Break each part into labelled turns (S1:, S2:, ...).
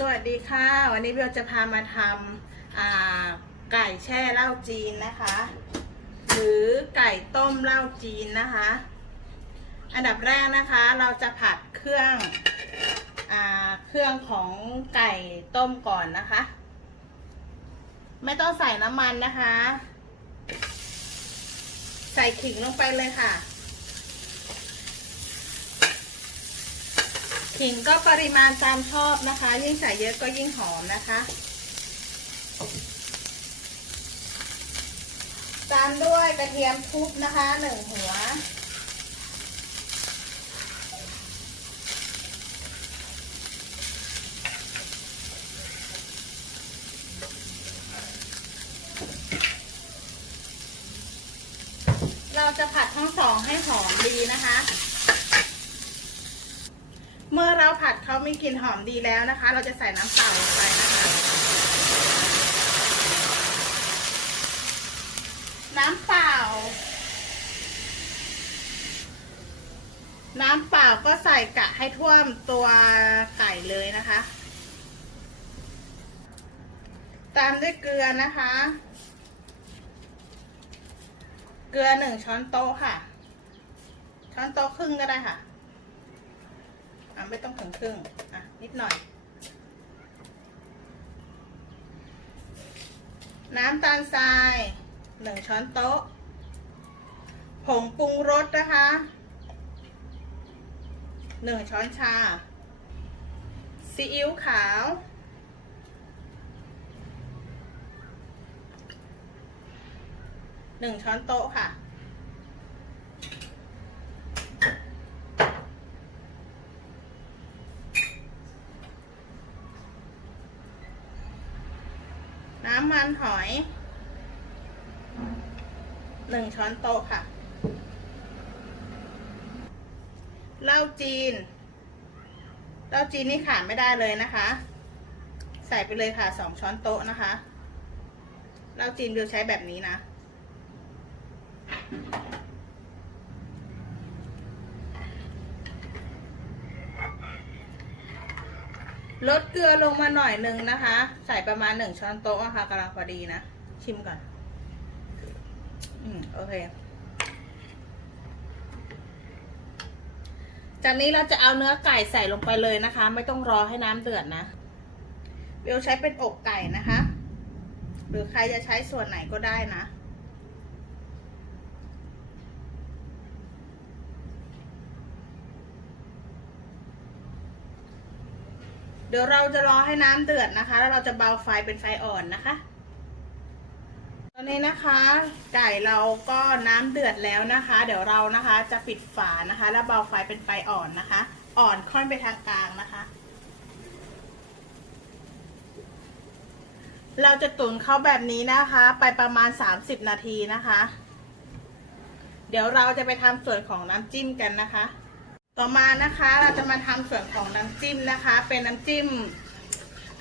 S1: สวัสดีค่ะ วันนี้เบลจะพามาทำไก่แช่เหล้าจีนนะคะ หรือไก่ต้มเหล้าจีนนะคะ อันดับแรกนะคะ เราจะผัดเครื่องอเครื่องของไก่ต้มก่อนนะคะ ไม่ต้องใส่น้ำมันนะคะ ใส่ขิงลงไปเลยค่ะ ขิงก็ปริมาณตามชอบนะคะ ยิ่งใส่เยอะก็ยิ่งหอมนะคะ ตามด้วยกระเทียมทุบนะคะหนึ่งหัว เราจะผัดทั้งสองให้หอมดีนะคะ เมื่อเราผัดเขามีกลิ่นหอมดีแล้วนะคะ เราจะใส่น้ำเปล่าลงไปนะคะ น้ำเปล่า น้ำเปล่าก็ใส่กะให้ท่วมตัวไก่เลยนะคะ ตามด้วยเกลือนะคะ เกลือหนึ่งช้อนโต๊ะค่ะ ช้อนโต๊ะครึ่งก็ได้ค่ะ อะไม่ต้องถึงครึ่งอะนิดหน่อย น้ำตาลทรายหนึ่งช้อนโต๊ะ ผงปรุงรสนะคะหนึ่งช้อนชา ซีอิ๊วขาว หนึ่งช้อนโต๊ะค่ะำมันหอยหนึ่งช้อนโต๊ะค่ะ เหล้าจีน เหล้าจีนนี่ขาดไม่ได้เลยนะคะ ใส่ไปเลยค่ะสองช้อนโต๊ะนะคะ เหล้าจีนเบลใช้แบบนี้นะ ลดเกลือลงมาหน่อยหนึ่งนะคะ ใส่ประมาณหนึ่งช้อนโต๊ะอะค่ะกำลังพอดีนะ ชิมก่อน อืมโอเค จากนี้เราจะเอาเนื้อไก่ใส่ลงไปเลยนะคะ ไม่ต้องรอให้น้ำเดือดนะเบลใช้เป็นอกไก่นะคะ หรือใครจะใช้ส่วนไหนก็ได้นะ ดี๋ยวเราจะรอให้น้ำเดือดนะคะ แล้วเราจะเบาไฟเป็นไฟอ่อนนะคะ ตอนนี้นะคะ ไก่เราก็น้ำเดือดแล้วนะคะ เดี๋ยวเรานะคะจะปิดฝานะคะ แล้วเบาไฟเป็นไฟอ่อนนะคะ อ่อนค่อนไปทางกลางนะคะเราจะตุ๋นเขาแบบนี้นะคะ ไปประมาณ 30 นาทีนะคะ เดี๋ยวเราจะไปทำส่วนของน้ำจิ้มกันนะคะ ต่อมานะคะเราจะมาทำส่วนของน้ำจิ้มนะคะ เป็นน้ำจิ้ม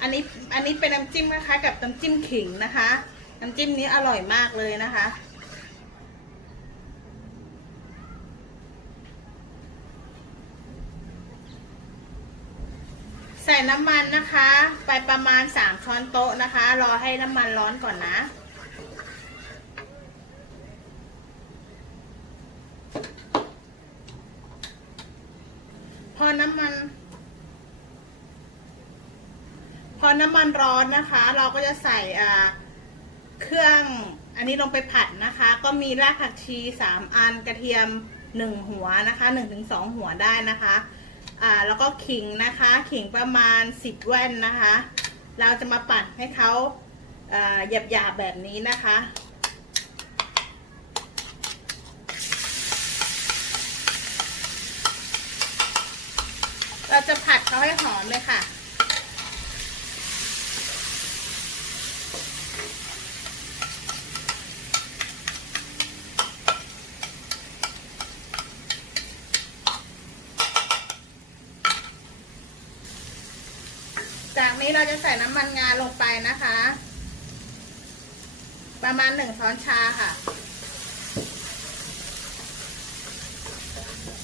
S1: อันนี้อันนี้เป็นน้ำจิ้มคล้ายๆกับน้ำจิ้มขิงนะคะ น้ำจิ้มนี้อร่อยมากเลยนะคะ ใส่น้ำมันนะคะ ไปประมาณสามช้อนโต๊ะนะคะ รอให้น้ำมันร้อนก่อนนะ พอน้ำมัน พอ น้ำมันร้อนนะคะ เราก็จะใส่เครื่องอันนี้ลงไปผัดนะคะ ก็มีรากผักชีสามอันกระเทียมหนึ่งหัวนะคะหนึ่งถึงสองหัวได้นะคะอ่าแล้วก็ขิงนะคะขิงประมาณสิบแว่นนะคะ เราจะมาปั่นให้เขาหยาบหยาบๆแบบนี้นะคะ เราจะผัดเขาให้หอมเลยค่ะ นี้เราจะใส่น้ำมันงาลงไปนะคะ ประมาณหนึ่งช้อนชาค่ะ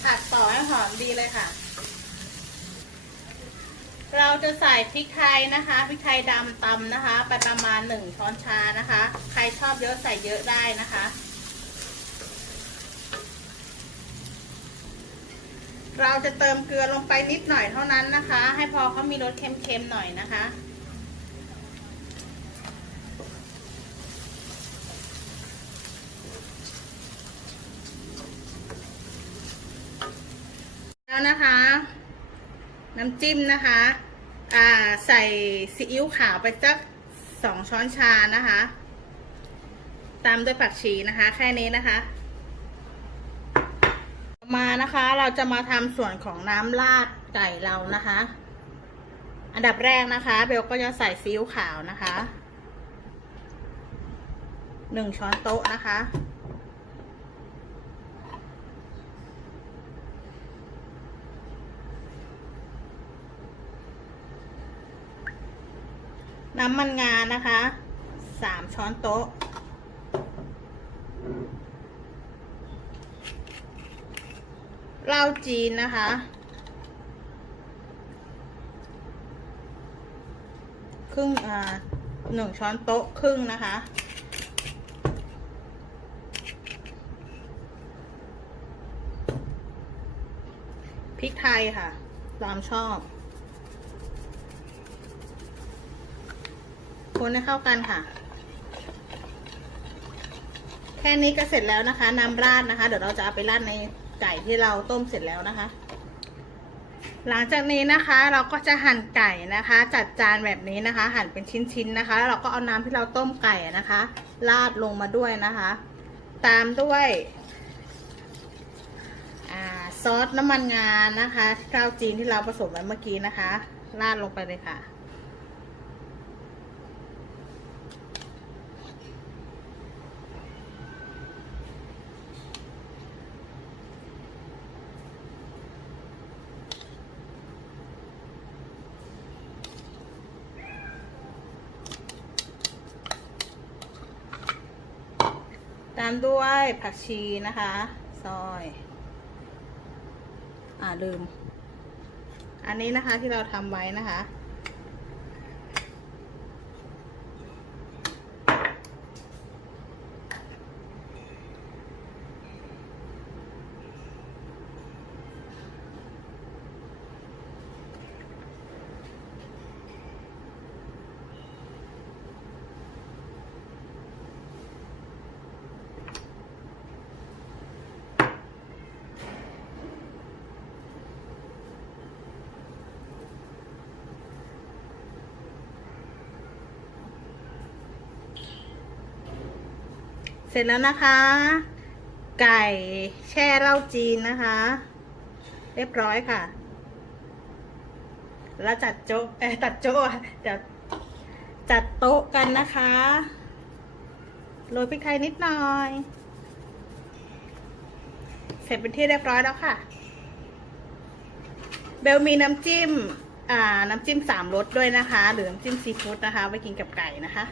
S1: ผัดต่อให้หอมดีเลยค่ะ เราจะใส่พริกไทยนะคะพริกไทยดำตำนะคะ ไปประมาณหนึ่งช้อนชานะคะ ใครชอบเยอะใส่เยอะได้นะคะ เราจะเติมเกลือลงไปนิดหน่อยเท่านั้นนะคะ ให้พอเขามีรสเค็มๆหน่อยนะคะ แล้วนะคะ น้ำจิ้มนะคะอ่าใส่ซีอิ๊วขาวไปสักสองช้อนชานะคะ ตามด้วยผักชีนะคะ แค่นี้นะคะ มานะคะ เราจะมาทำส่วนของน้ำราดไก่เรานะคะ อันดับแรกนะคะ เบลก็จะใส่ซีอิ๊วขาวนะคะหนึ่งช้อนโต๊ะนะคะ น้ำมันงานะคะสามช้อนโต๊ะ เห ล้าจีนนะคะ ครึ่งอ่าหนึ่งช้อนโต๊ะครึ่งนะคะ พริกไทยค่ะ ตามชอบ คนให้เข้ากันค่ะแค่นี้ก็เสร็จแล้วนะคะ น้ำราดนะคะ เดี๋ยวเราจะเอาไปราดใน ไก่ที่เราต้มเสร็จแล้วนะคะ หลังจากนี้นะคะ เราก็จะหั่นไก่นะคะ จัดจานแบบนี้นะคะ หั่นเป็นชิ้นๆนะคะแล้วเราก็เอาน้ำที่เราต้มไก่นะคะราดลงมาด้วยนะคะ ตามด้วยซอสน้ำมันงานะคะข้าวจีนที่เราผสมไว้เมื่อกี้นะคะราดลงไปเลยค่ะ ตามด้วยผักชีนะคะ ซอย อ่าลืม อันนี้นะคะที่เราทำไว้นะคะ เสร็จแล้วนะคะ ไก่แช่เหล้าจีนนะคะ เรียบร้อยค่ะ แล้วจัดโจ๊ะเอ้ยตัดโจ๊ะเดี๋ยวจัดโต๊ะกันนะคะโรยพริกไทยนิดหน่อย เสร็จเป็นที่เรียบร้อยแล้วค่ะ เบลมีน้ำจิ้ม อ่า น้ำจิ้มสามรสด้วยนะคะ หรือน้ำจิ้มซีฟู้ดนะคะ ไว้กินกับไก่นะคะ